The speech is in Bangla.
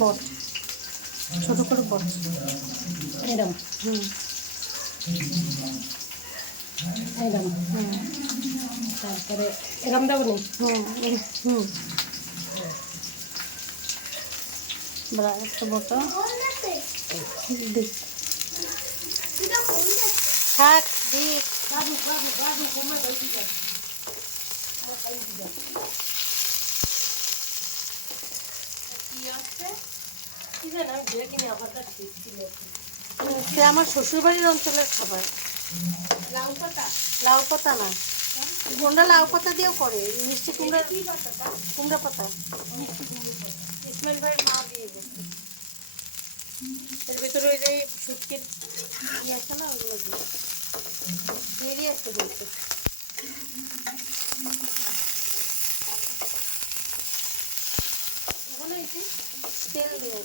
বট ছোট করে বট এরম এরম তারপরে এরম দেবো নি বড় একটা বটা দিক থাক দিক সে আমার শ্বশুরবাড়ির অঞ্চলের খাবার। লাউ পাতা না, গোন্ডা লাউ পাতা দিয়েও করে, মিষ্টি কুমড়া কুমড়া পাতা ইসমাইল ভাইয়ের মা দিয়ে গেছে। এর ভিতরে ওই যে শুটকির ইয়ে আছে না, ওগুলো দিয়ে দিয়ে আসতে বলছে। ওখানে তেল দিয়ে